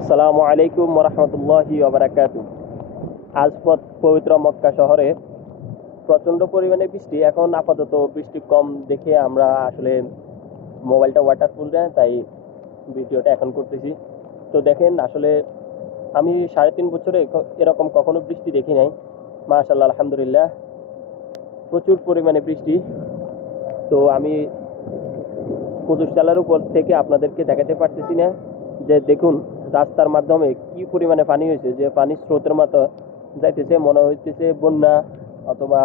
আসসালামু আলাইকুম রহমতুল্লাহি ওবারাকাতু। আজ পবিত্র মক্কা শহরে প্রচণ্ড পরিমাণে বৃষ্টি। এখন আপাতত বৃষ্টি কম দেখে আমরা আসলে মোবাইলটা ওয়াটারপ্রুফ না, তাই ভিডিওটা এখন করতেছি। তো দেখেন, আসলে আমি 3.5 বছরে এরকম কখনো বৃষ্টি দেখি নাই। মাশাআল্লাহ, আলহামদুলিল্লাহ, প্রচুর পরিমাণে বৃষ্টি। তো আমি পঁচিশতলার উপর থেকে আপনাদেরকে দেখাতে পারতেছি না যে দেখুন রাস্তার মাধ্যমে কি পরিমাণে পানি হয়েছে, যে পানির স্রোতের মতো যাইতেছে, মনে হইতেছে বন্যা। অথবা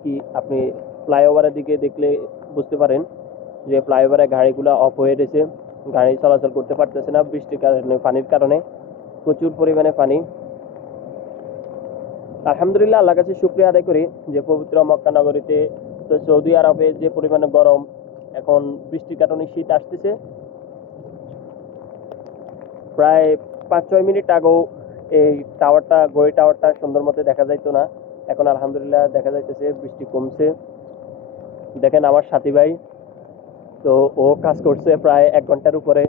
কি আপনি ফ্লাইওভারের দিকে দেখলে বুঝতে পারেন যে ফ্লাইওভারে গাড়িগুলো অফ হয়ে গেছে, গাড়ি চলাচল করতে পারতেছে না বৃষ্টির কারণে, পানির কারণে প্রচুর পরিমাণে পানি। আলহামদুলিল্লাহ, আল্লাহর কাছে শুকরিয়া আদায় করি যে পবিত্র মক্কা নগরীতে, তো সৌদি আরবে যে পরিমাণে গরম, এখন বৃষ্টির কারণে শীত আসতেছে। প্রায় 5-6 মিনিট আগেও এই ঘড়ি টাওয়ারটা সুন্দর মতো দেখা যাইতো না, এখন আলহামদুলিল্লাহ দেখা যাইতেছে বৃষ্টি কমছে। দেখেন আমার সাথী ভাই, তো ও কাজ করছে প্রায় 1 ঘন্টার উপরে।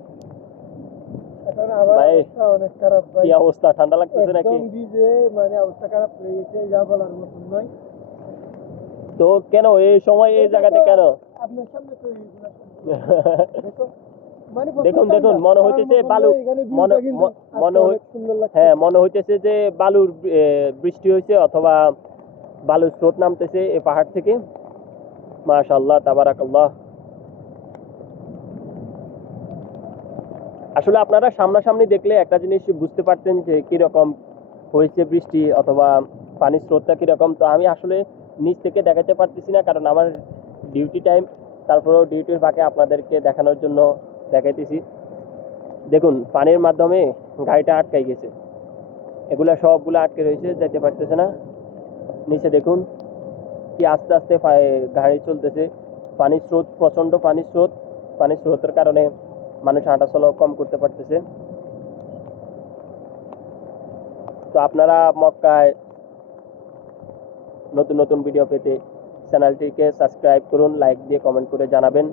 ভাই, অনেক খারাপ ভাই, কি অবস্থা? ঠান্ডা লাগতেছে নাকি? একদম ভিজে, মানে অবস্থা খারাপ হয়ে গেছে, যা বলার মতন নয়। তো কেন এই সময় এই জায়গাতে কেন? আপনার সামনে তো দেখো, মানে দেখুন দেখুন, মনে হইতেছে বালু, মনে হইতেছে যে বালুর বৃষ্টি হয়েছে, অথবা বালুর স্রোত নামতেছে এই পাহাড় থেকে। মাশাআল্লাহ, তাবারাকাল্লাহ। আসলে আপনারা সামনাসামনি দেখলে একটা জিনিস বুঝতে পারতেন যে কিরকম হয়েছে বৃষ্টি, অথবা পানির স্রোতটা কিরকম। তো আমি আসলে নিচ থেকে দেখাতে পারতেছি না, কারণ আমার ডিউটি টাইম। তারপরেও ডিউটির ফাঁকে আপনাদেরকে দেখানোর জন্য দেখাইতেছি। দেখুন, পানির মাধ্যমে গাড়িটা আটকাই গেছে, এগুলা সবগুলো আটকে রয়েছে, যেতে পারতেছে না। নিচে দেখুন কি আস্তে আস্তে গাড়ি চলতেছে। পানির স্রোত, প্রচণ্ড পানির স্রোত। পানির স্রোতের কারণে মানুষ হাঁটাচলা কম করতে পারতেছে। তো আপনারা মক্কায় নতুন নতুন ভিডিও পেতে চ্যানেলটিকে সাবস্ক্রাইব করুন, লাইক দিয়ে কমেন্ট করে জানাবেন।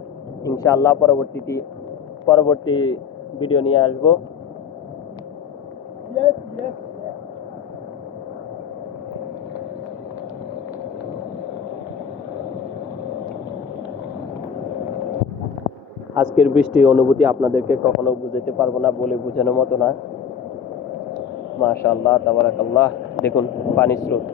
ইনশাআল্লাহ পরবর্তী ভিডিও নিয়ে আসবো। আজকের বৃষ্টির অনুভূতি আপনাদেরকে কখনো বুঝাতে পারবো না, বলে বোঝানোর মতো না। মাশাআল্লাহ, তাবারাকাল্লাহ। দেখুন পানির স্রোত।